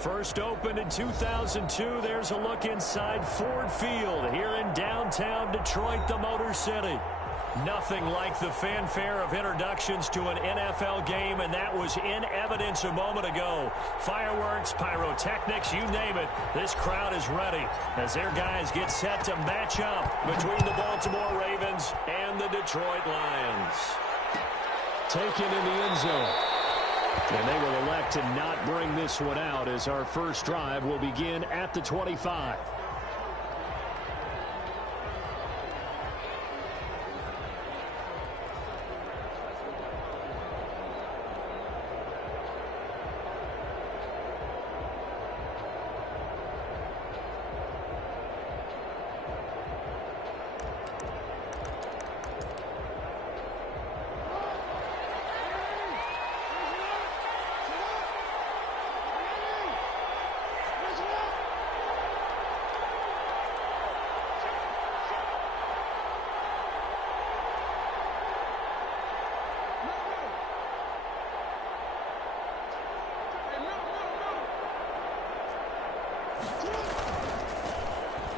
First opened in 2002. There's a look inside Ford Field here in downtown Detroit, the Motor City. Nothing like the fanfare of introductions to an NFL game, and that was in evidence a moment ago. Fireworks, pyrotechnics, you name it. This crowd is ready as their guys get set to match up between the Baltimore Ravens and the Detroit Lions. Taken in the end zone. And they will elect to not bring this one out as our first drive will begin at the 25.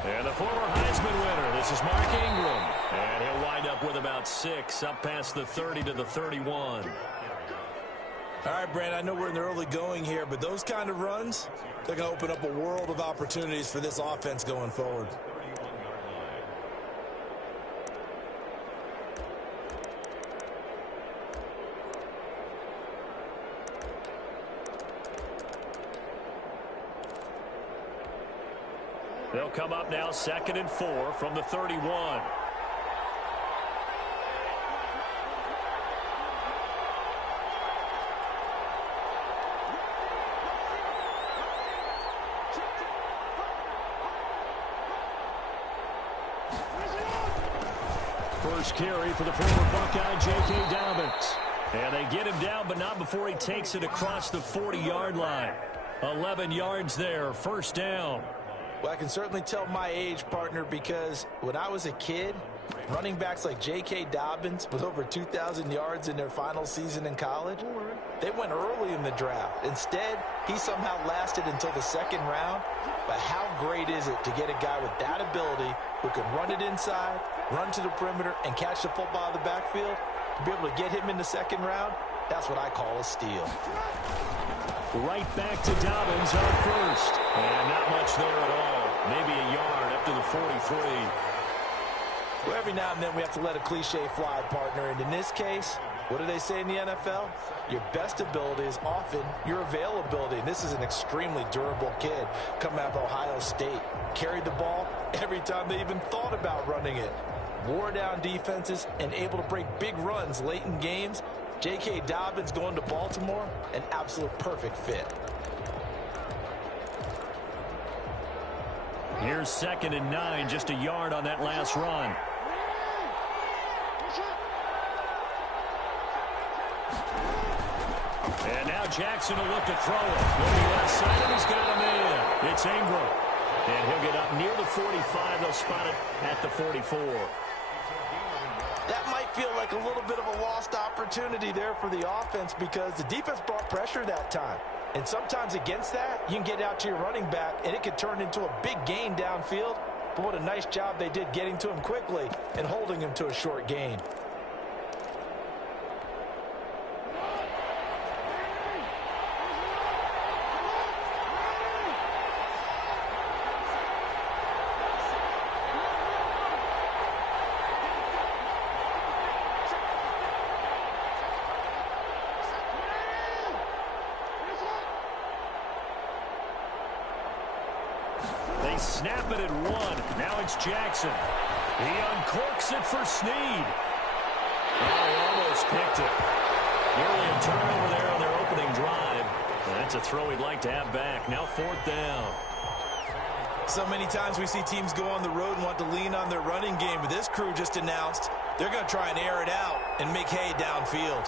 And the former Heisman winner, this is Mark Ingram. And he'll wind up with about 6 up past the 30 to the 31. All right, Brandon, I know we're in the early going here, but those kind of runs, they're going to open up a world of opportunities for this offense going forward. They'll come up now 2nd and 4 from the 31. First carry for the former Buckeye, J.K. Dobbins. And they get him down, but not before he takes it across the 40-yard line. 11 yards there, first down. Well, I can certainly tell my age, partner, because when I was a kid, running backs like J.K. Dobbins with over 2,000 yards in their final season in college, they went early in the draft. Instead, he somehow lasted until the 2nd round. But how great is it to get a guy with that ability who can run it inside, run to the perimeter, and catch the football in the backfield? To be able to get him in the 2nd round, that's what I call a steal. Right back to Dobbins on first. And not much there at all. Maybe a yard up to the 43. Well, every now and then we have to let a cliche fly, partner. And in this case, what do they say in the NFL? Your best ability is often your availability. And this is an extremely durable kid coming out of Ohio State. Carried the ball every time they even thought about running it. Wore down defenses and able to break big runs late in games. J.K. Dobbins going to Baltimore, an absolute perfect fit. Here's 2nd and 9, just a yard on that last run. And now Jackson will look to throw it. Looking left side, and he's got him in. It's Ingram. And he'll get up near the 45. They'll spot it at the 44. That might feel like a little bit of a lost opportunity there for the offense because the defense brought pressure that time. And sometimes against that, you can get out to your running back, and it could turn into a big gain downfield. But what a nice job they did getting to him quickly and holding him to a short gain. They snap it at 1. Now it's Jackson. He uncorks it for Snead. Oh, he almost picked it. Nearly a turnover there on their opening drive. And that's a throw he'd like to have back. Now 4th down. So many times we see teams go on the road and want to lean on their running game, but this crew just announced they're going to try and air it out and make hay downfield.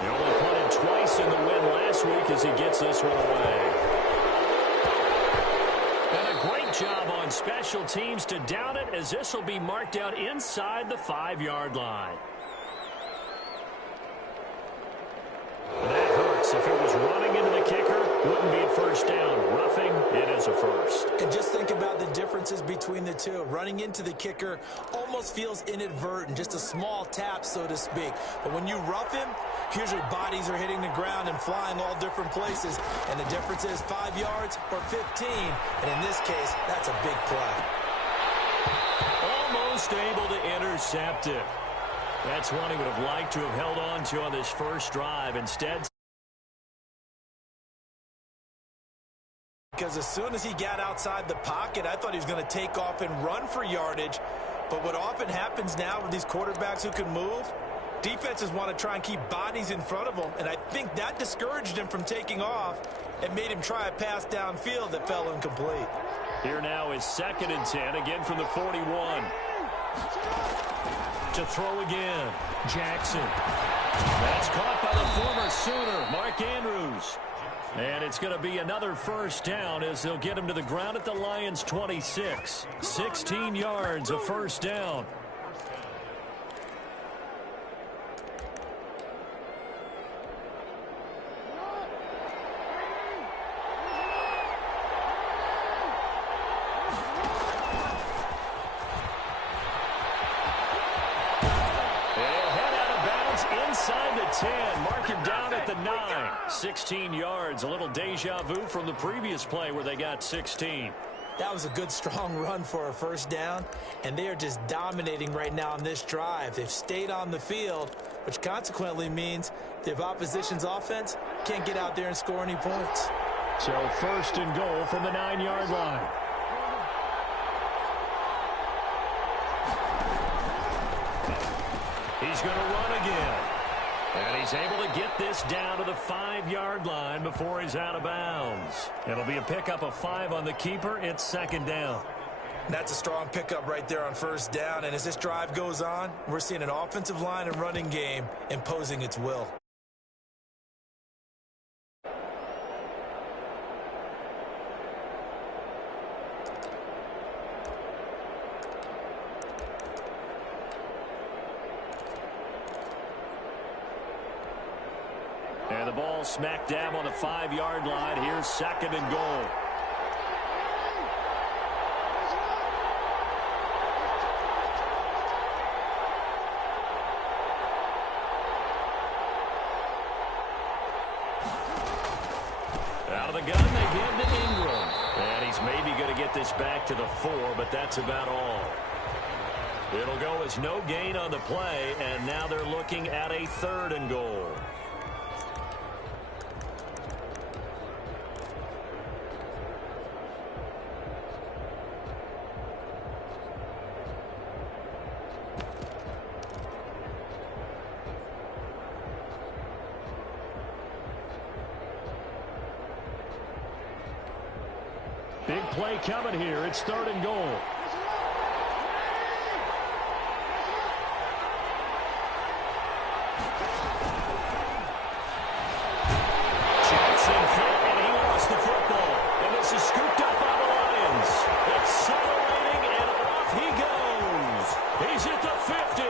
He only punted twice in the win last week as he gets this one away. And a great job on special teams to down it, as this will be marked out inside the 5-yard line. That hurts if it was running into the first down. Roughing, it is a first. And just think about the differences between the two. Running into the kicker almost feels inadvertent, just a small tap, so to speak. But when you rough him, here's your bodies are hitting the ground and flying all different places. And the difference is 5 yards or 15. And in this case, that's a big play. Almost able to intercept it. That's one he would have liked to have held on to on this first drive. Instead, because as soon as he got outside the pocket, I thought he was going to take off and run for yardage. But what often happens now with these quarterbacks who can move, defenses want to try and keep bodies in front of them. And I think that discouraged him from taking off and made him try a pass downfield that fell incomplete. Here now is 2nd and 10, again from the 41. To throw again, Jackson. That's caught by the former Sooner, Mark Andrews. And it's going to be another first down as they'll get him to the ground at the Lions' 26. 16 yards, a first down. Inside the 10, mark him down at the 9. 16 yards, a little deja vu from the previous play where they got 16. That was a good, strong run for a first down, and they are just dominating right now on this drive. They've stayed on the field, which consequently means the opposition's offense can't get out there and score any points. So 1st and goal from the 9-yard line. He's going to run again. And he's able to get this down to the 5-yard line before he's out of bounds. It'll be a pickup of 5 on the keeper. It's 2nd down. That's a strong pickup right there on first down. And as this drive goes on, we're seeing an offensive line and running game imposing its will. And the ball smack dab on the 5-yard line. Here's 2nd and goal. Out of the gun, they give to Ingram. And he's maybe going to get this back to the 4, but that's about all. It'll go as no gain on the play, and now they're looking at a 3rd and goal. Big play coming here. It's 3rd and goal. Jackson hit, and he lost the football. And this is scooped up by the Lions. Accelerating, and off he goes. He's at the 50.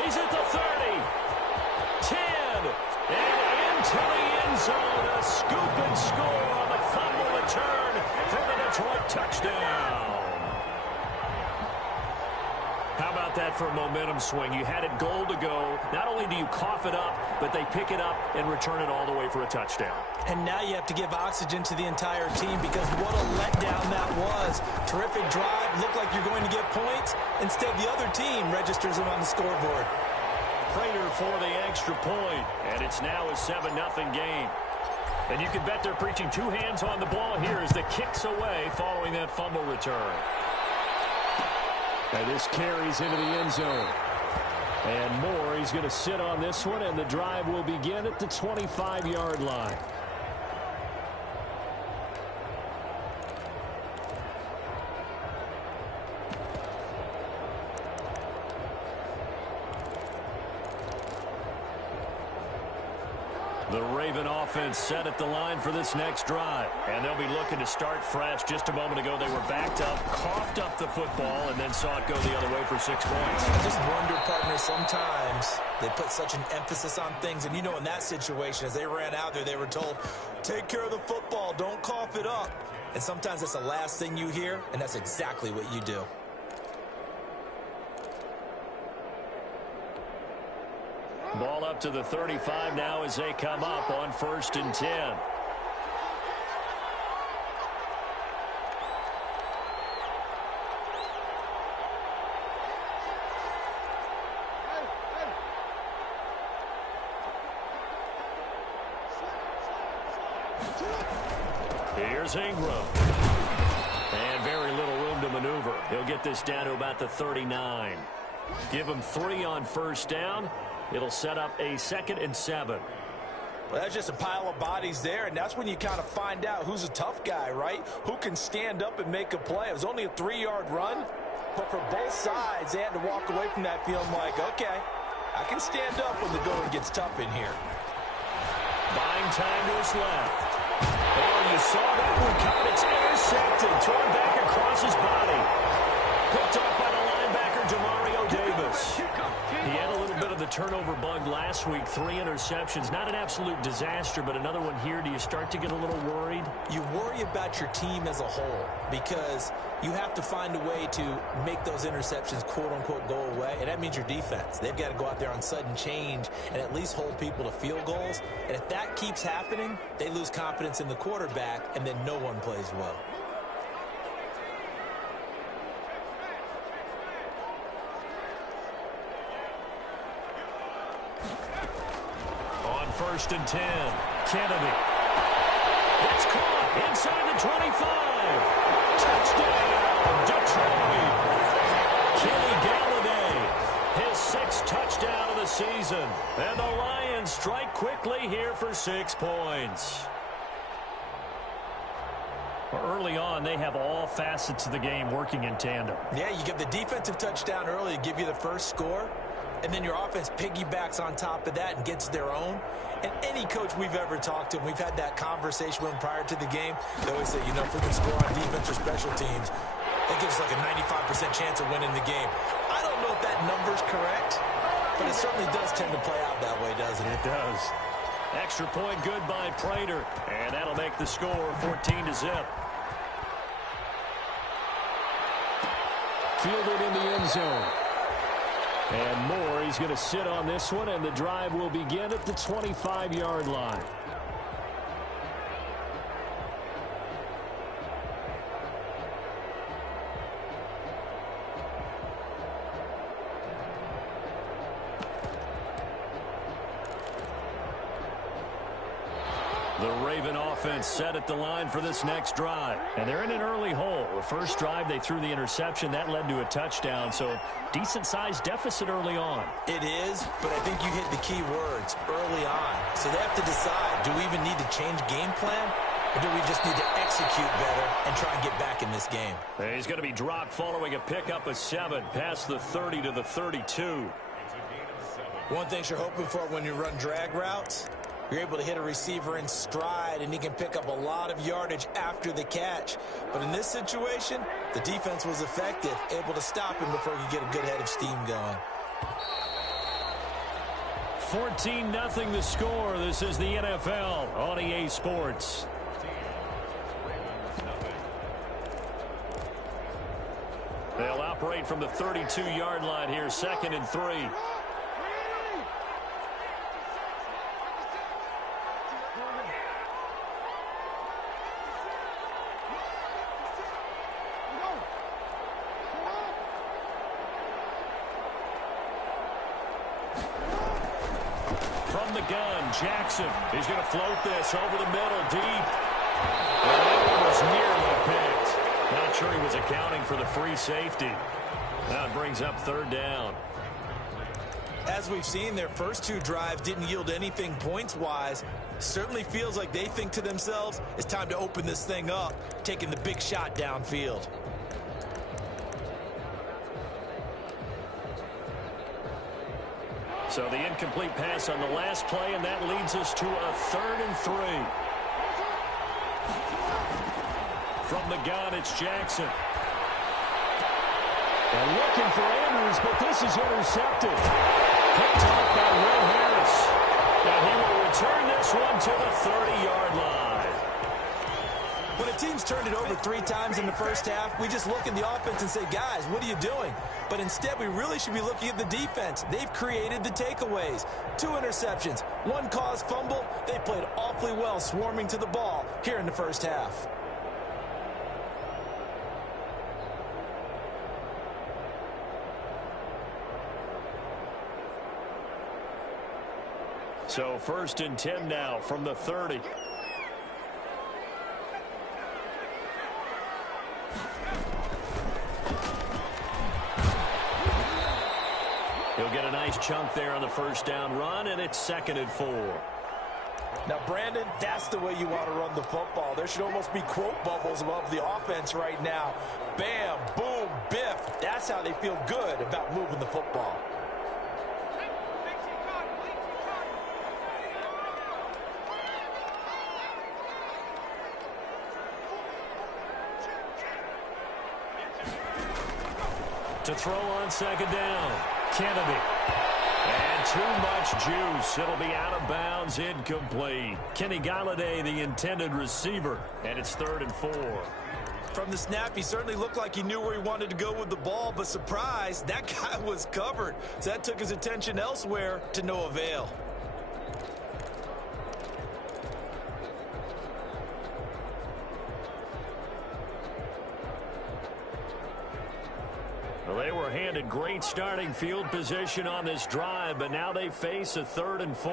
He's at the 30. 10. And into the end zone. A scoop and score on the fumble return for the Detroit touchdown. How about that for a momentum swing? You had it goal to go. Not only do you cough it up, but they pick it up and return it all the way for a touchdown. And now you have to give oxygen to the entire team because what a letdown that was. Terrific drive. Looked like you're going to get points. Instead, the other team registers them on the scoreboard. Prater for the extra point, and it's now a 7-0 game. And you can bet they're preaching 2 hands on the ball here as the kick's away following that fumble return. And this carries into the end zone. And Moore, he's going to sit on this one, and the drive will begin at the 25-yard line. The Raven offense set at the line for this next drive. And they'll be looking to start fresh. Just a moment ago, they were backed up, coughed up the football, and then saw it go the other way for 6 points. I just wonder, partner, sometimes they put such an emphasis on things. And, you know, in that situation, as they ran out there, they were told, take care of the football, don't cough it up. And sometimes that's the last thing you hear, and that's exactly what you do. Ball up to the 35 now as they come up on 1st and 10. Here's Ingram. And very little room to maneuver. He'll get this down to about the 39. Give him 3 on 1st down. It'll set up a 2nd and 7. Well, that's just a pile of bodies there, and that's when you kind of find out who's a tough guy, right? Who can stand up and make a play. It was only a 3-yard run, but for both sides, they had to walk away from that feeling like, okay, I can stand up when the going gets tough in here. Buying time to his left. Oh, you saw that one coming. It's intercepted. Thrown back across his body. Picked up by the linebacker, Demario Davis. He had a little bit of the turnover bug last week. 3 interceptions. Not an absolute disaster, but another one here. Do you start to get a little worried? You worry about your team as a whole because you have to find a way to make those interceptions, quote-unquote, go away, and that means your defense. They've got to go out there on sudden change and at least hold people to field goals. And if that keeps happening, they lose confidence in the quarterback, and then no one plays well. On 1st and 10, Kennedy. It's caught inside the 25. Touchdown, Detroit. Kenny Galladay, his 6th touchdown of the season. And the Lions strike quickly here for 6 points. Early on, they have all facets of the game working in tandem. Yeah, you get the defensive touchdown early to give you the first score. And then your offense piggybacks on top of that and gets their own. And any coach we've ever talked to, we've had that conversation with them prior to the game, they always say, you know, if we can score on defense or special teams, that gives us like a 95% chance of winning the game. I don't know if that number's correct, but it certainly does tend to play out that way, doesn't it? It does. Extra point good by Prater. And that'll make the score 14-0. Fielded in the end zone. And Moore, he's going to sit on this one, and the drive will begin at the 25-yard line. The Raven offense set at the line for this next drive. And they're in an early hole. The first drive, they threw the interception. That led to a touchdown. So decent-sized deficit early on. It is, but I think you hit the key words, early on. So they have to decide, do we even need to change game plan? Or do we just need to execute better and try and get back in this game? He's going to be dropped following a pickup of 7 past the 30 to the 32. One thing you're hoping for when you run drag routes, you're able to hit a receiver in stride, and he can pick up a lot of yardage after the catch. But in this situation, the defense was effective, able to stop him before he could get a good head of steam going. 14-0 the score. This is the NFL on EA Sports. They'll operate from the 32-yard line here, 2nd and 3. From the gun, Jackson is going to float this over the middle, deep. And that one was nearly picked. Not sure he was accounting for the free safety. That brings up 3rd down. As we've seen, their first 2 drives didn't yield anything points-wise. Certainly feels like they think to themselves, it's time to open this thing up, taking the big shot downfield. So the incomplete pass on the last play, and that leads us to a 3rd and 3. From the gun, it's Jackson. And looking for Andrews, but this is intercepted. Picked off by Will Harris. And he will return this one to the 30-yard line. When a team's turned it over 3 times in the first half, we just look at the offense and say, guys, what are you doing? But instead, we really should be looking at the defense. They've created the takeaways. 2 interceptions, 1 caused fumble. They played awfully well swarming to the ball here in the first half. So 1st and 10 now from the 30. He'll get a nice chunk there on the 1st down run, and it's 2nd and 4. Now, Brandon, that's the way you want to run the football. There should almost be quote bubbles above the offense right now. Bam, boom, biff. That's how they feel good about moving the football. To throw on 2nd down, Kennedy. And too much juice. It'll be out of bounds, incomplete. Kenny Golladay, the intended receiver, and it's 3rd and 4. From the snap, he certainly looked like he knew where he wanted to go with the ball, but surprise, that guy was covered. So that took his attention elsewhere to no avail. Well, they were handed great starting field position on this drive, but now they face a 3rd and 4.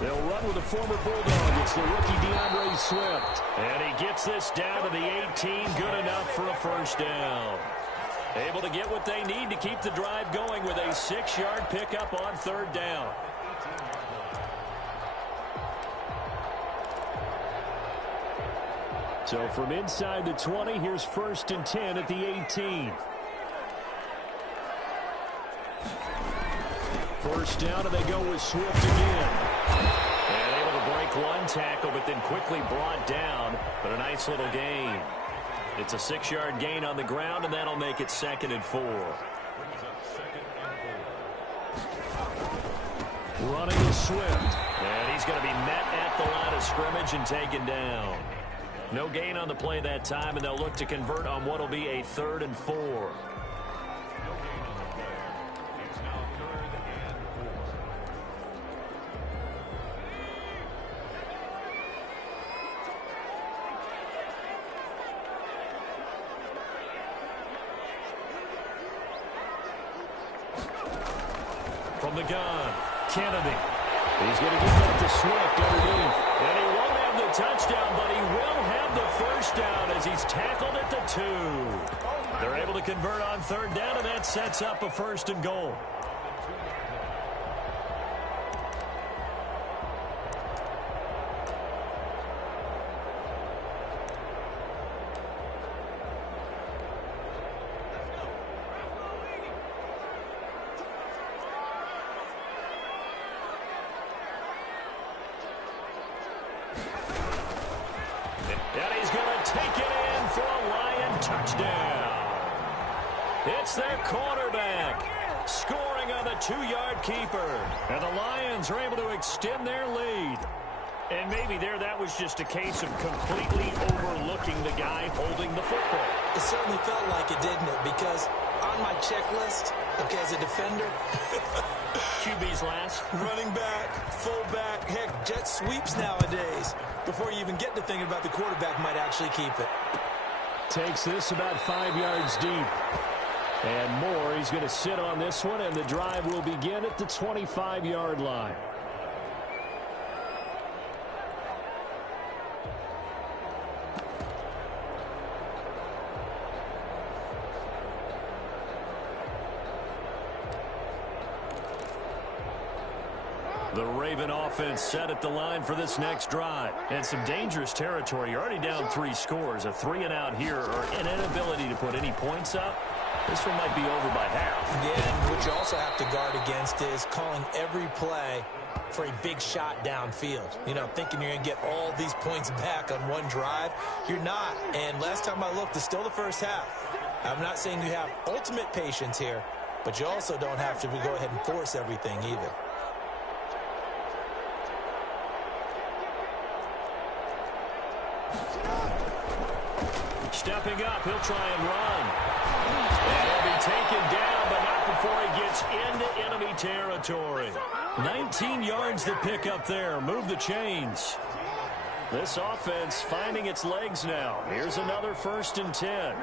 They'll run with the former Bulldog. It's the rookie DeAndre Swift. And he gets this down to the 18. Good enough for a 1st down. Able to get what they need to keep the drive going with a 6-yard pickup on 3rd down. So from inside the 20, here's 1st and 10 at the 18. 1st down, and they go with Swift again. And able to break 1 tackle, but then quickly brought down. But a nice little gain. It's a 6-yard gain on the ground, and that'll make it 2nd and 4. Running is Swift. And he's going to be met at the line of scrimmage and taken down. No gain on the play that time, and they'll look to convert on what will be a 3rd and 4. From the gun, Kennedy. He's going to give that to Swift underneath. And he won't have the touchdown, but he will have the 1st down as he's tackled at the 2. They're able to convert on 3rd down, and that sets up a 1st and goal. And he's going to take it in for a Lion touchdown. It's their quarterback scoring on the 2-yard keeper. And the Lions are able to extend their lead. And maybe there that was just a case of completely overlooking the guy holding the football. It certainly felt like it, didn't it? Because on my checklist, okay, as a defender, QB's last. running back, fullback, heck, jet sweeps nowadays. Before you even get to thinking about the quarterback might actually keep it. Takes this about 5 yards deep. And more, he's going to sit on this one, and the drive will begin at the 25-yard line. The Raven offense set at the line for this next drive. And some dangerous territory. You're already down 3 scores. A 3-and-out here or an inability to put any points up. This one might be over by half. Yeah, and what you also have to guard against is calling every play for a big shot downfield. You know, thinking you're going to get all these points back on one drive. You're not. And last time I looked, it's still the first half. I'm not saying you have ultimate patience here, but you also don't have to go ahead and force everything either. Stepping up, he'll try and run. And he'll be taken down, but not before he gets into enemy territory. 19 yards to pick up there. Move the chains. This offense finding its legs now. Here's another 1st and 10.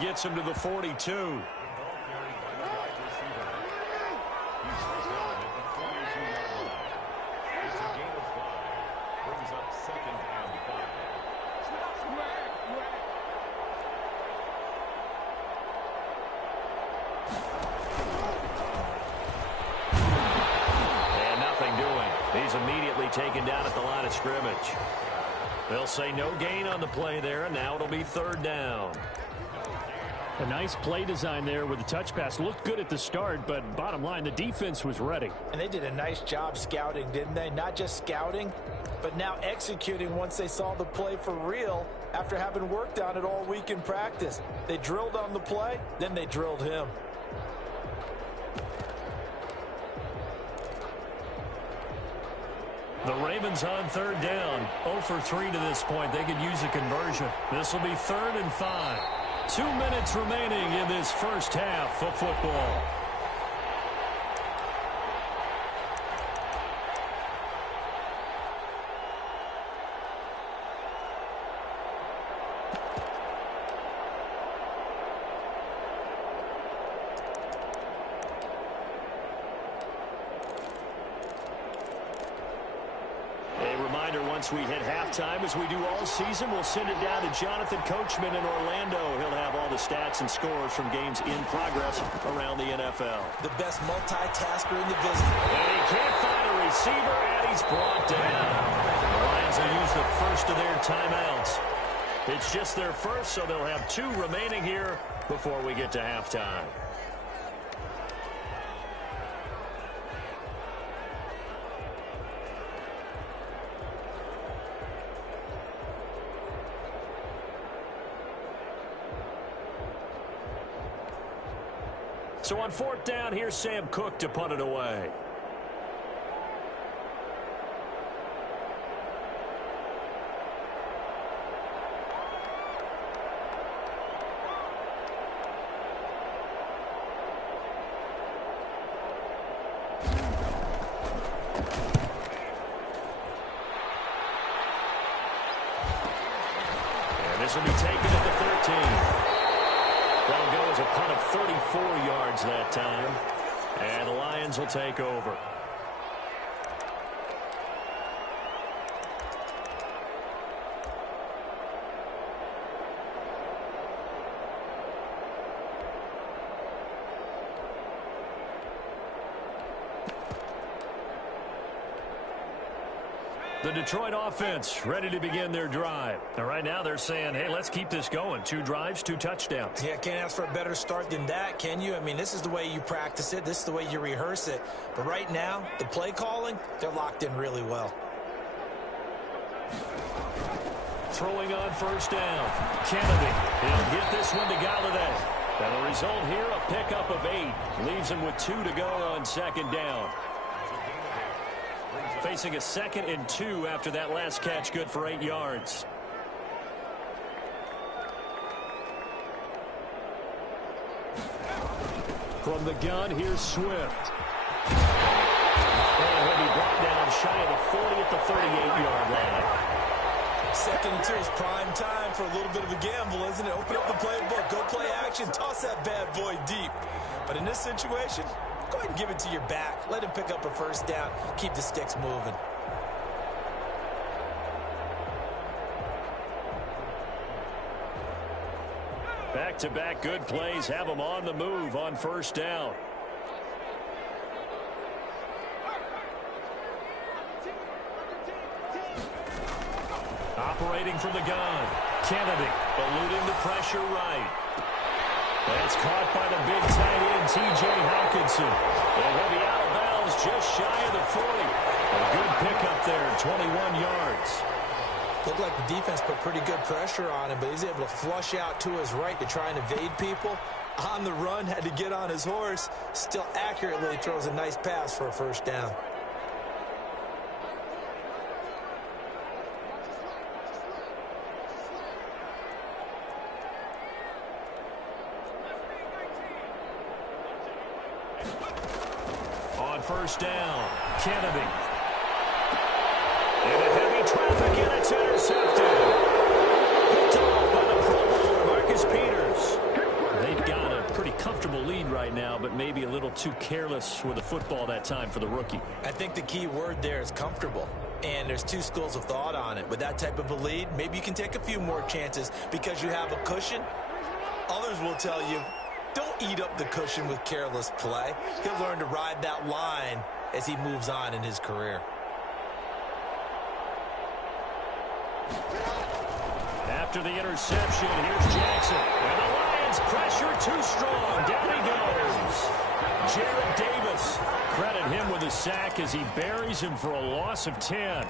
Gets him to the 42. And nothing doing. He's immediately taken down at the line of scrimmage. They'll say no gain on the play there, and now it'll be 3rd down. A nice play design there with the touch pass. Looked good at the start, but bottom line, the defense was ready. And they did a nice job scouting, didn't they? Not just scouting, but now executing once they saw the play for real after having worked on it all week in practice. They drilled on the play, then they drilled him. The Ravens on 3rd down. 0 for 3 to this point. They could use a conversion. This will be 3rd and 5. 2 minutes remaining in this first half of football. Once we hit halftime, as we do all season, we'll send it down to Jonathan Coachman in Orlando. He'll have all the stats and scores from games in progress around the NFL. The best multitasker in the business. And he can't find a receiver, and he's brought down. The Lions will use the first of their timeouts. It's just their first, so they'll have 2 remaining here before we get to halftime. So on 4th down, here's Sam Cook to punt it away. And this will be taken at the 13. That'll go as a punt of 34 yards that time. And the Lions will take over. The Detroit offense ready to begin their drive. And right now they're saying, hey, let's keep this going. 2 drives, 2 touchdowns. Yeah, can't ask for a better start than that, can you? I mean, this is the way you practice it. This is the way you rehearse it. But right now, the play calling, they're locked in really well. Throwing on 1st down. Kennedy. He'll get this one to Galladay. And the result here, a pickup of 8. Leaves him with 2 to go on 2nd down. Facing a 2nd and 2 after that last catch, good for 8 yards. From the gun, here's Swift. And he'll be brought down shy of the 40 at the 38-yard line. 2nd and 2 is prime time for a little bit of a gamble, isn't it? Open up the playbook, go play action, toss that bad boy deep. But in this situation, go ahead and give it to your back. Let him pick up a first down. Keep the sticks moving. Back-to-back good plays have them on the move on first down. Operating from the gun. Kennedy eluding the pressure right. That's caught by the big tight end, T.J. Hawkinson. They'll be out of bounds just shy of the 40. A good pickup there, 21 yards. Looked like the defense put pretty good pressure on him, but he's able to flush out to his right to try and evade people. On the run, had to get on his horse. Still accurately throws a nice pass for a first down. On first down, Kennedy. Into heavy traffic, and it's intercepted. Picked off by the Pro Bowler, Marcus Peters. They've got a pretty comfortable lead right now, but maybe a little too careless with the football that time for the rookie. I think the key word there is comfortable. And there's two schools of thought on it. With that type of a lead, maybe you can take a few more chances because you have a cushion. Others will tell you, don't eat up the cushion with careless play. He'll learn to ride that line as he moves on in his career. After the interception, here's Jackson. And the Lions pressure too strong. Down he goes. Jarrett Davis. Credit him with a sack as he buries him for a loss of 10.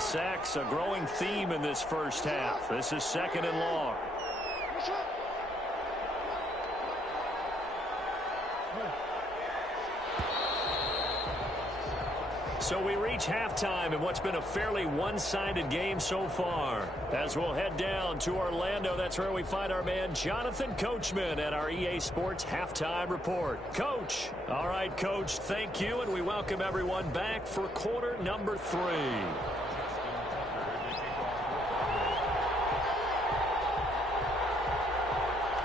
Sacks a growing theme in this first half. This is 2nd and long. So we reach halftime in what's been a fairly one-sided game so far. As we'll head down to Orlando, that's where we find our man Jonathan Coachman at our EA Sports Halftime Report. Coach. All right, Coach, thank you, and we welcome everyone back for quarter number 3.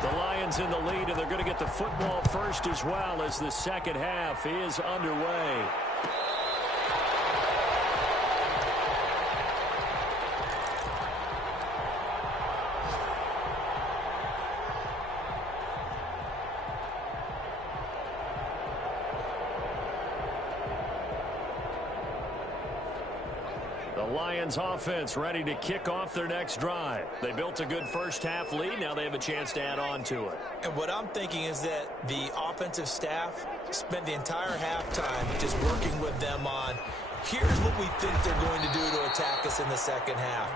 The Lions in the lead, and they're going to get the football first as well as the second half is underway. Lions offense ready to kick off their next drive. They built a good first half lead. Now they have a chance to add on to it. And what I'm thinking is that the offensive staff spent the entire halftime just working with them on, here's what we think they're going to do to attack us in the second half.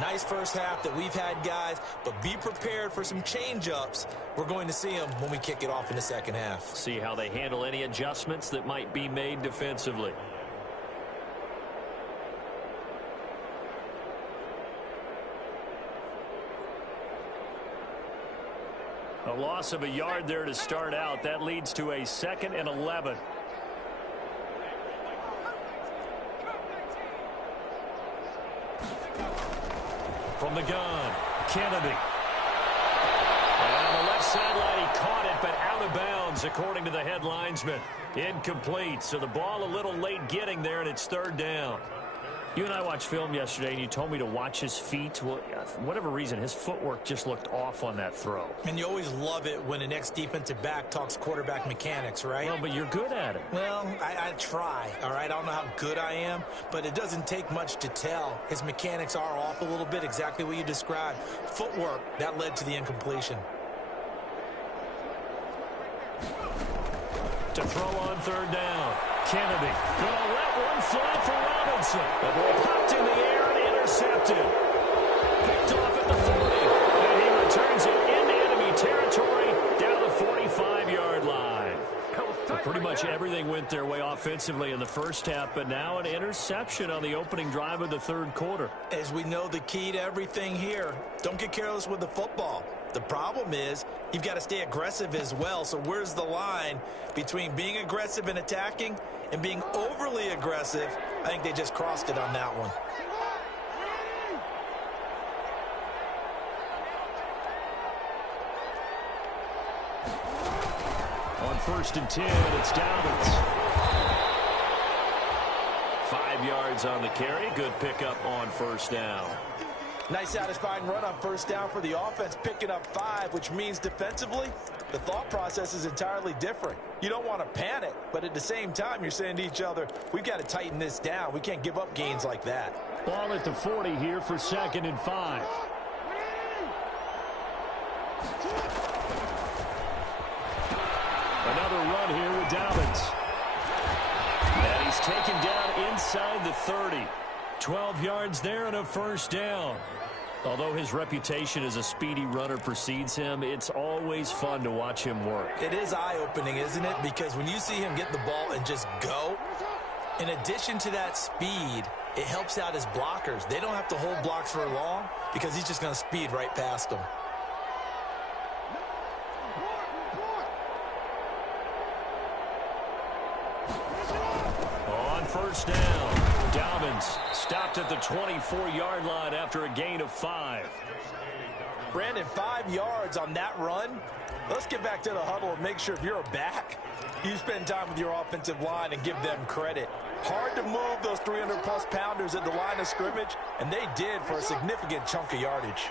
Nice first half that we've had, guys, but be prepared for some change-ups. We're going to see them when we kick it off in the second half. See how they handle any adjustments that might be made defensively. A loss of a yard there to start out. That leads to a 2nd and 11. From the gun, Kennedy. And on the left sideline, he caught it, but out of bounds, according to the head linesman. Incomplete, so the ball a little late getting there, and it's 3rd down. You and I watched film yesterday, and you told me to watch his feet. Well, for whatever reason, his footwork just looked off on that throw. And you always love it when the next defensive back talks quarterback mechanics, right? Well, but you're good at it. Well, I try, all right? I don't know how good I am, but it doesn't take much to tell. His mechanics are off a little bit, exactly what you described. Footwork, that led to the incompletion. To throw on 3rd down. Kennedy gonna let one fly for Robinson. The ball popped in the air and intercepted. Picked off at the 40. And he returns it into enemy territory down the 45-yard line. The Pretty much everything went their way offensively in the first half, but now an interception on the opening drive of the third quarter. As we know, the key to everything here, don't get careless with the football. The problem is you've got to stay aggressive as well. So where's the line between being aggressive and attacking and being overly aggressive? I think they just crossed it on that one. On 1st and 10, it's Dobbins. 5 yards on the carry. Good pickup on first down. Nice satisfying run on first down for the offense, picking up 5, which means defensively, the thought process is entirely different. You don't want to panic, but at the same time, you're saying to each other, we've got to tighten this down. We can't give up gains like that. Ball at the 40 here for 2nd and 5. Another run here with Dobbins. And he's taken down inside the 30. 12 yards there and a first down. Although his reputation as a speedy runner precedes him, it's always fun to watch him work. It is eye-opening, isn't it? Because when you see him get the ball and just go, in addition to that speed, it helps out his blockers. They don't have to hold blocks for long because he's just going to speed right past them. On first down, Dobbins stopped at the 24-yard line after a gain of 5. Brandon, 5 yards on that run. Let's get back to the huddle and make sure if you're a back, you spend time with your offensive line and give them credit. Hard to move those 300-plus pounders at the line of scrimmage, and they did for a significant chunk of yardage.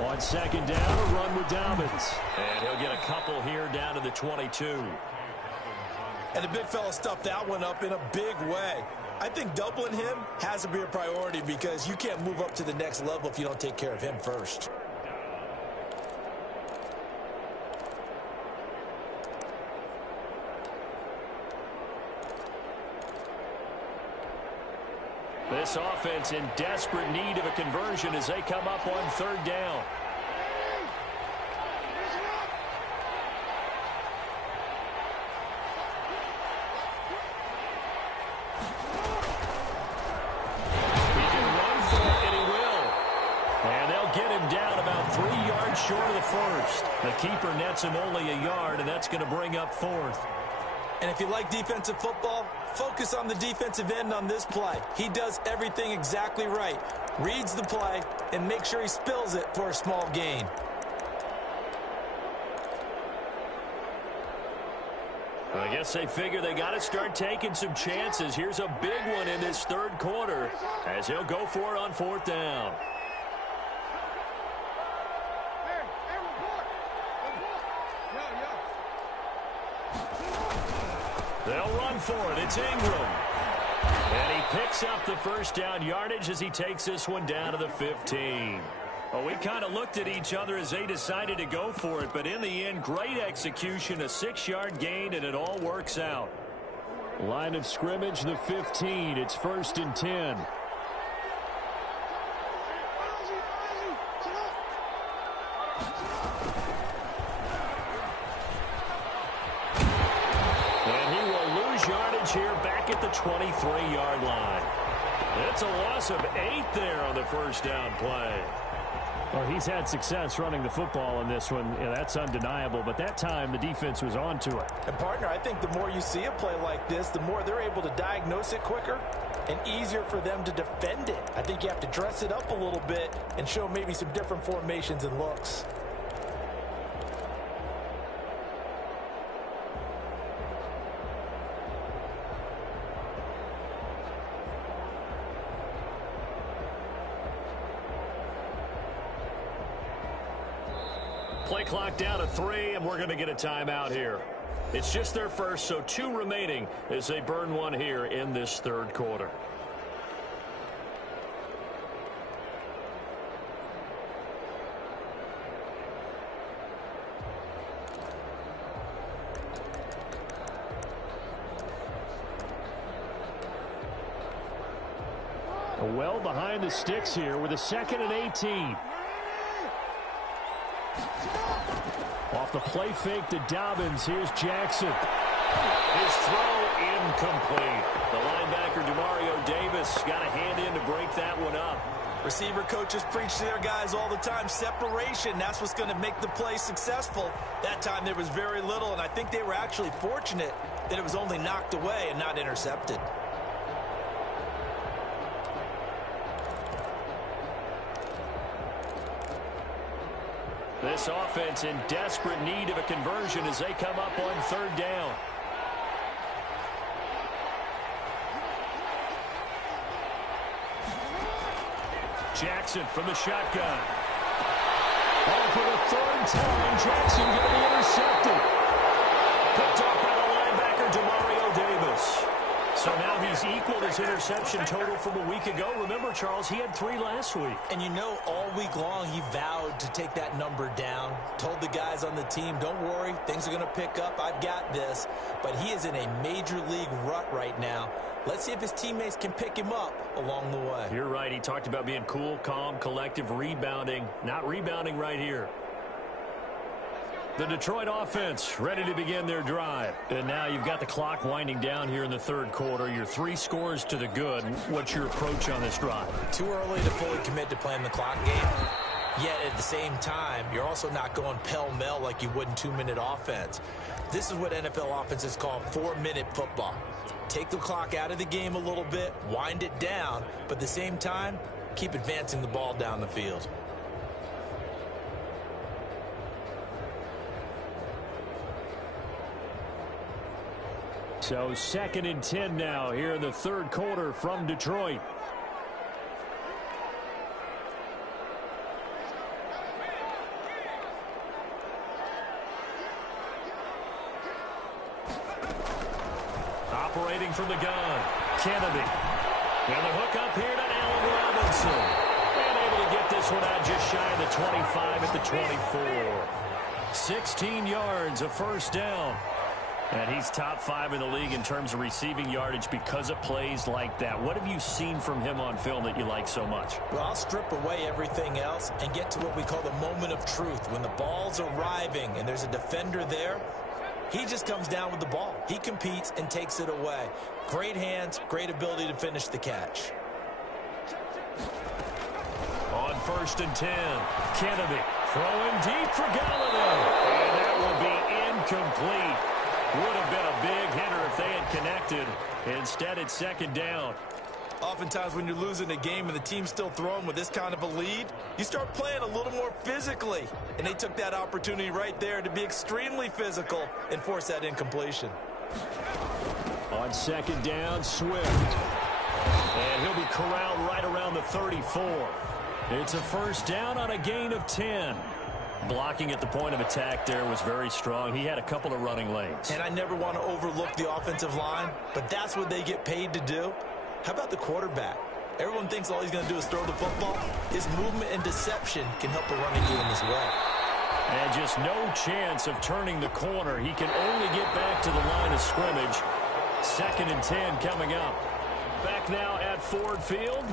On 2nd down, a run with Dobbins. And he'll get a couple here down to the 22. And the big fella stuffed that one up in a big way. I think doubling him has to be a priority because you can't move up to the next level if you don't take care of him first. This offense in desperate need of a conversion as they come up on 3rd down. He can run for it, and he will. And they'll get him down about 3 yards short of the first. The keeper nets him only a yard, and that's going to bring up 4th. And if you like defensive football, focus on the defensive end on this play. He does everything exactly right. Reads the play and makes sure he spills it for a small gain. I guess they figure they got to start taking some chances. Here's a big one in this 3rd quarter as he'll go for it on 4th down. They'll run for it. It's Ingram. And he picks up the first down yardage as he takes this one down to the 15. Well, we kind of looked at each other as they decided to go for it, but in the end, great execution, a 6-yard gain, and it all works out. Line of scrimmage, the 15. It's 1st and 10. Yardage here back at the 23-yard line. It's a loss of 8 there on the first down play. Well, he's had success running the football in this one. Yeah, that's undeniable, but that time the defense was on to it. And, partner, I think the more you see a play like this, the more they're able to diagnose it quicker and easier for them to defend it. I think you have to dress it up a little bit and show maybe some different formations and looks. Play clock down to 3, and we're going to get a timeout here. It's just their first, so 2 remaining as they burn one here in this 3rd quarter. well behind the sticks here with a 2nd and 18. Off the play fake to Dobbins. Here's Jackson. His throw incomplete. The linebacker, Demario Davis, got a hand in to break that one up. Receiver coaches preach to their guys all the time. Separation, that's what's going to make the play successful. That time there was very little, and I think they were actually fortunate that it was only knocked away and not intercepted. This offense in desperate need of a conversion as they come up on 3rd down. Jackson from the shotgun. Oh, for the 3rd time, Jackson going to be intercepted. Picked off by the linebacker, Demario Davis. So now he's equaled his interception total from a week ago. Remember, Charles, he had 3 last week. And you know, all week long he vowed to take that number down. Told the guys on the team, don't worry, things are going to pick up. I've got this. But he is in a major league rut right now. Let's see if his teammates can pick him up along the way. You're right. He talked about being cool, calm, collective, rebounding. Not rebounding right here. The Detroit offense ready to begin their drive. And now you've got the clock winding down here in the 3rd quarter. You're 3 scores to the good. What's your approach on this drive? Too early to fully commit to playing the clock game. Yet at the same time, you're also not going pell-mell like you would in 2-minute offense. This is what NFL offenses call 4-minute football. Take the clock out of the game a little bit, wind it down, but at the same time, keep advancing the ball down the field. So 2nd and 10 now here in the 3rd quarter from Detroit. Operating from the gun, Kennedy. And the hook up here to Allen Robinson. And able to get this one out just shy of the 25 at the 24. 16 yards, a 1st down. And he's top 5 in the league in terms of receiving yardage because of plays like that. What have you seen from him on film that you like so much? Well, I'll strip away everything else and get to what we call the moment of truth. When the ball's arriving and there's a defender there, he just comes down with the ball. He competes and takes it away. Great hands, great ability to finish the catch. On 1st and 10, Kennedy throwing deep for Galladay. And that will be incomplete. Would have been a big hitter if they had connected. Instead, it's 2nd down. Oftentimes when you're losing a game and the team's still throwing with this kind of a lead, you start playing a little more physically. And they took that opportunity right there to be extremely physical and force that incompletion. On 2nd down, Swift. And he'll be corralled right around the 34. It's a 1st down on a gain of 10. Blocking at the point of attack there was very strong. He had a couple of running lanes. And I never want to overlook the offensive line, but that's what they get paid to do. How about the quarterback? Everyone thinks all he's going to do is throw the football. His movement and deception can help a running game as well. And just no chance of turning the corner. He can only get back to the line of scrimmage. 2nd and 10 coming up. Back now at Ford Field.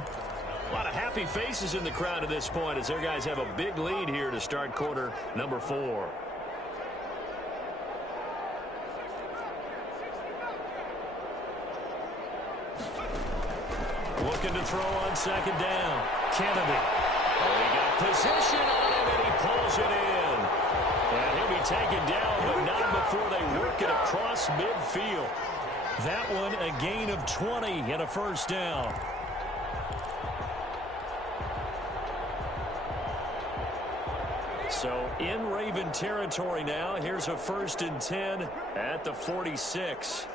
A lot of happy faces in the crowd at this point as their guys have a big lead here to start quarter number 4. Looking to throw on 2nd down. Kennedy. Oh, he got position on him, and he pulls it in. And he'll be taken down, but not before they work it across midfield. That one a gain of 20 and a 1st down. So in Raven territory now. Here's a 1st and 10 at the 46.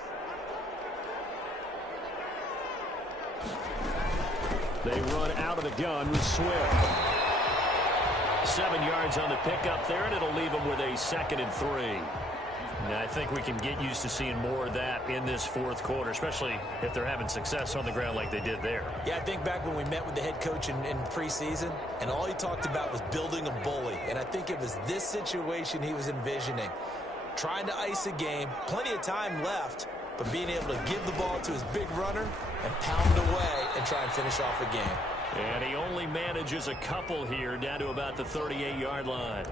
They run out of the gun with Swift. 7 yards on the pickup there, and it'll leave them with a 2nd and 3. And I think we can get used to seeing more of that in this 4th quarter, especially if they're having success on the ground like they did there. Yeah, I think back when we met with the head coach in preseason, and all he talked about was building a bully. And I think it was this situation he was envisioning. Trying to ice a game, plenty of time left, but being able to give the ball to his big runner and pound away and try and finish off a game. And he only manages a couple here, down to about the 38-yard line.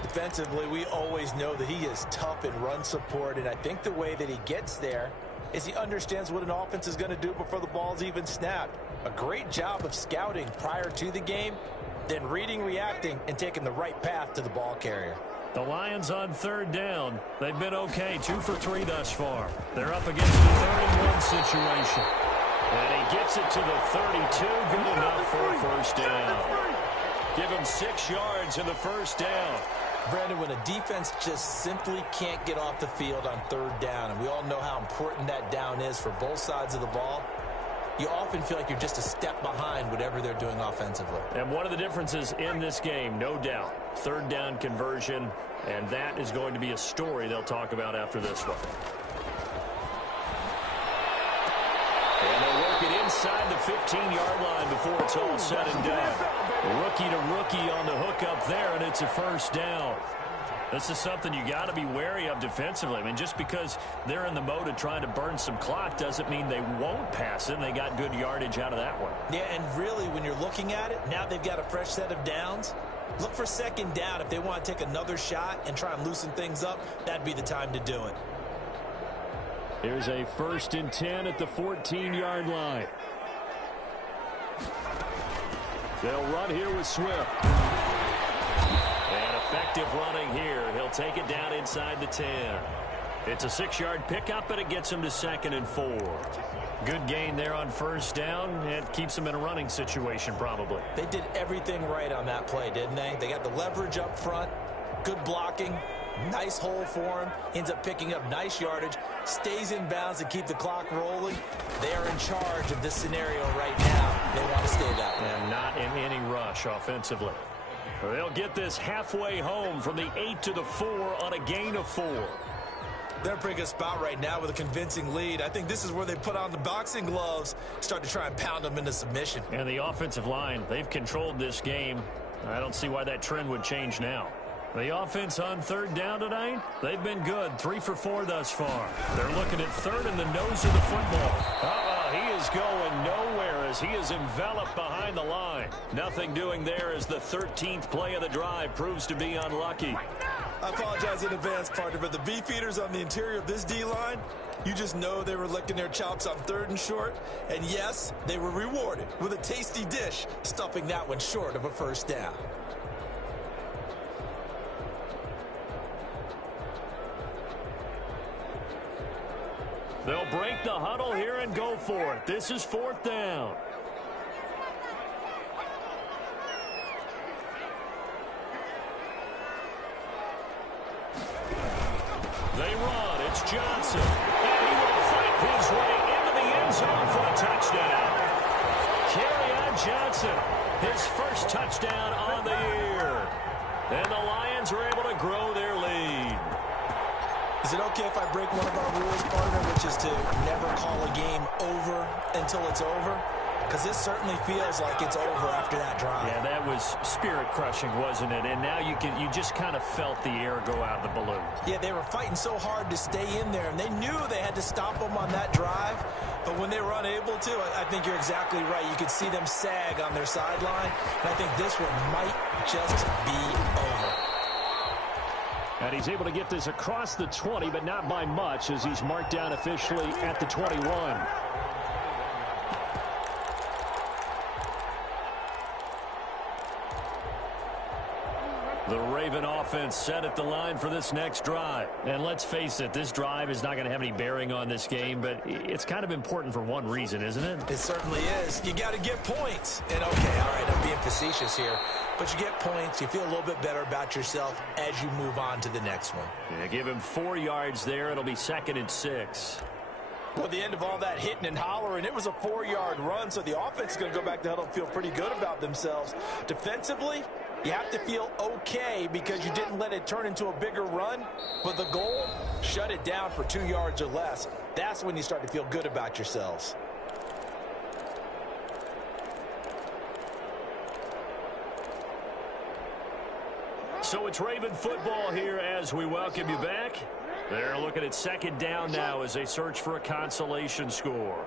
Defensively, we always know that he is tough in run support, and I think the way that he gets there is he understands what an offense is going to do before the ball's even snapped. A great job of scouting prior to the game, then reading, reacting, and taking the right path to the ball carrier. The Lions on third down. They've been okay, 2 for 3 thus far. They're up against the 3rd-and-1 situation. And he gets it to the 32, good enough for a first down. Give him 6 yards in the first down. Brandon, when a defense just simply can't get off the field on 3rd down, and we all know how important that down is for both sides of the ball, you often feel like you're just a step behind whatever they're doing offensively. And one of the differences in this game, no doubt, 3rd down conversion, and that is going to be a story they'll talk about after this one. And they'll work it inside the 15-yard line before it's all said and done. Rookie to rookie on the hook up there, and it's a first down. This is something you got to be wary of defensively. I mean, just because they're in the mode of trying to burn some clock doesn't mean they won't pass it, and they got good yardage out of that one. Yeah, and really, when you're looking at it, now they've got a fresh set of downs. Look for 2nd down. If they want to take another shot and try and loosen things up, that'd be the time to do it. Here's a 1st and 10 at the 14-yard line. They'll run here with Swift. And effective running here. He'll take it down inside the 10. It's a 6-yard pickup, and it gets him to 2nd and 4. Good gain there on first down. It keeps him in a running situation probably. They did everything right on that play, didn't they? They got the leverage up front, good blocking, nice hole for him, ends up picking up nice yardage, stays in bounds to keep the clock rolling. They are in charge of this scenario right now. They want to stay that way. And not in any rush offensively. They'll get this halfway home from the 8 to the 4 on a gain of 4. They're in a pretty good spot right now with a convincing lead. I think this is where they put on the boxing gloves, start to try and pound them into submission. And the offensive line, they've controlled this game. I don't see why that trend would change now. The offense on 3rd down tonight, they've been good. 3 for 4 thus far. They're looking at 3rd in the nose of the football. He is going nowhere as he is enveloped behind the line. Nothing doing there as the 13th play of the drive proves to be unlucky. I apologize in advance, partner, but the beefeaters on the interior of this D-line, you just know they were licking their chops on 3rd and short. And yes, they were rewarded with a tasty dish, stuffing that one short of a first down. They'll break the huddle here and go for it. This is 4th down. They run. It's Johnson. And he will fight his way into the end zone for a touchdown. Kerryon Johnson, his first touchdown on the year. And the Lions are able to grow their lead. Is it okay if I break one of our rules, partner, which is to never call a game over until it's over? Because this certainly feels like it's over after that drive. Yeah, that was spirit-crushing, wasn't it? And now you just kind of felt the air go out of the balloon. Yeah, they were fighting so hard to stay in there, and they knew they had to stop them on that drive. But when they were unable to, I think you're exactly right. You could see them sag on their sideline, and I think this one might just be over. And he's able to get this across the 20, but not by much, as he's marked down officially at the 21. The Raven offense set at the line for this next drive. And let's face it, this drive is not going to have any bearing on this game, but it's kind of important for one reason, isn't it? It certainly is. You got to get points. And okay, all right, I'm being facetious here. But you get points, you feel a little bit better about yourself as you move on to the next one. Yeah, give him 4 yards there. It'll be 2nd and 6. Well, at the end of all that hitting and hollering, it was a 4-yard run, so the offense is going to go back to huddle and feel pretty good about themselves. Defensively, you have to feel okay because you didn't let it turn into a bigger run. But the goal, shut it down for 2 yards or less. That's when you start to feel good about yourselves. So it's Raven football here as we welcome you back. They're looking at second down now as they search for a consolation score.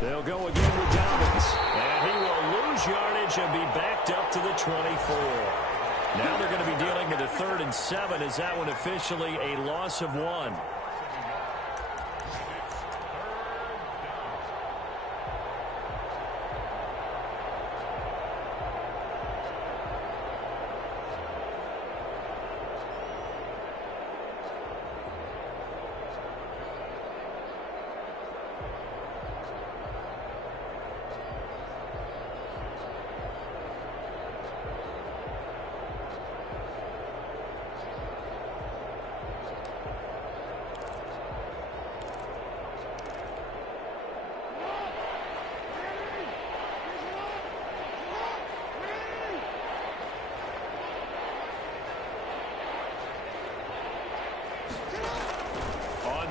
They'll go again with Dobbins. And he will lose yardage and be backed up to the 24. Now they're going to be dealing with a 3rd and 7 as that one officially a loss of 1.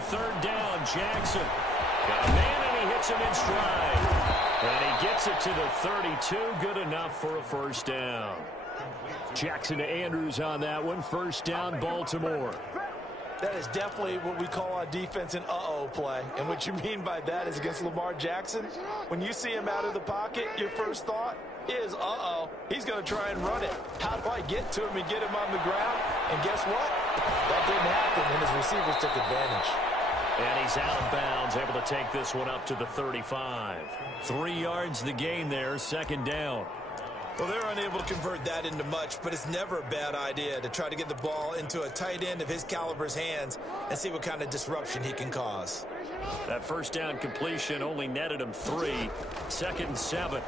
Third down, Jackson. Got a man, and he hits him in stride. And he gets it to the 32. Good enough for a first down. Jackson to Andrews on that one. First down, Baltimore. That is definitely what we call on defense an uh-oh play. And what you mean by that is against Lamar Jackson, when you see him out of the pocket, your first thought is, uh-oh, he's going to try and run it. How do I get to him and get him on the ground? And guess what? That didn't happen, and his receivers took advantage. And he's out of bounds, able to take this one up to the 35. 3 yards the gain there, second down. Well, they're unable to convert that into much, but it's never a bad idea to try to get the ball into a tight end of his caliber's hands and see what kind of disruption he can cause. That first down completion only netted him 3. 2nd and 7.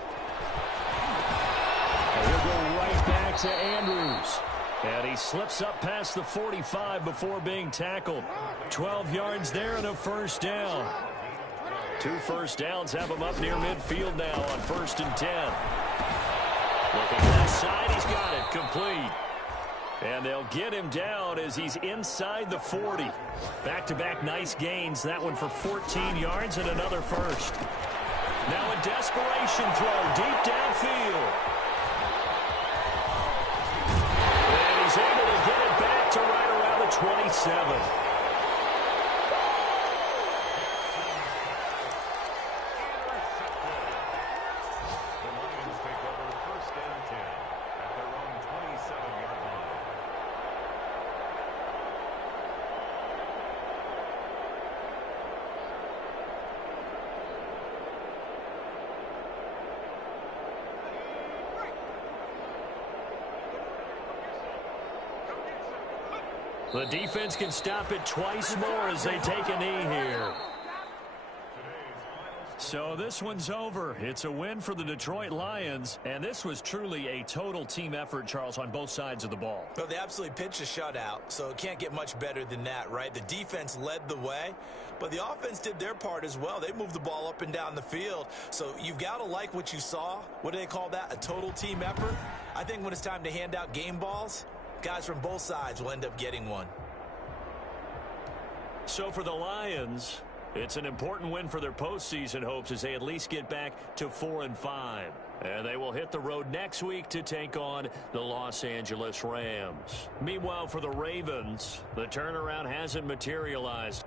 And he'll go right back to Andrews. And he slips up past the 45 before being tackled. 12 yards there and a first down. 2 first downs have him up near midfield now on 1st and 10. Looking left side, he's got it, complete. And they'll get him down as he's inside the 40. Back-to-back nice gains, that one for 14 yards and another first. Now a desperation throw deep downfield. He's able to get it back to right around the 27. The defense can stop it twice more as they take a knee here. So this one's over. It's a win for the Detroit Lions, and this was truly a total team effort, Charles, on both sides of the ball. Well, they absolutely pitched a shutout, so it can't get much better than that, right? The defense led the way, but the offense did their part as well. They moved the ball up and down the field, so you've got to like what you saw. What do they call that? A total team effort? I think when it's time to hand out game balls, guys from both sides will end up getting one. So for the Lions, it's an important win for their postseason hopes as they at least get back to 4-5. And they will hit the road next week to take on the Los Angeles Rams. Meanwhile, for the Ravens, the turnaround hasn't materialized.